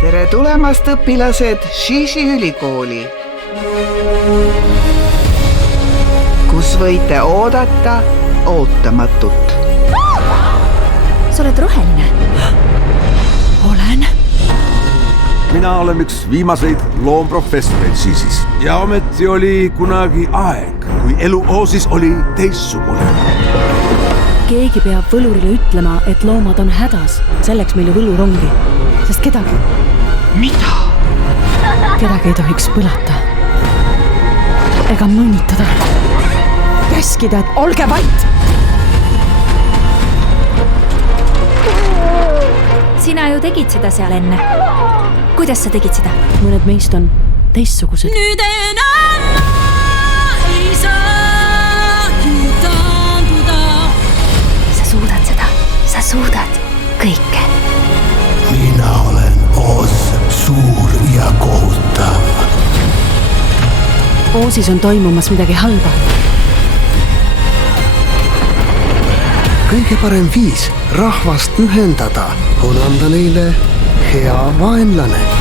tere tulemast, õpilased, Shishi ülikooli, kus võite oodata ootamatut. Sa oled roheline. Olen. Mina olen üks viimaseid loomprofessoreid Shishis ja ometi oli kunagi aeg, kui elu Oosis oli teistsugune. Keegi peab võlurile ütlema, et loomad on hädas. Selleks meil ju võlur ongi. Sest kedagi... Mida? Kedagi ei tohiks põlata. Ega mõnitada. Käskida, et olge vait! Sina ju tegid seda seal enne. Kuidas sa tegid seda? Mõned meist on teistsugused. Nüüd enam ma ei saagi taanduda. Sa suudad seda. Sa suudad kõike. Mina olen Oz, suur ja kohutav. Oosis on toimumas midagi halba. Kõige parem viis rahvast ühendada on anda neile hea vaenlane.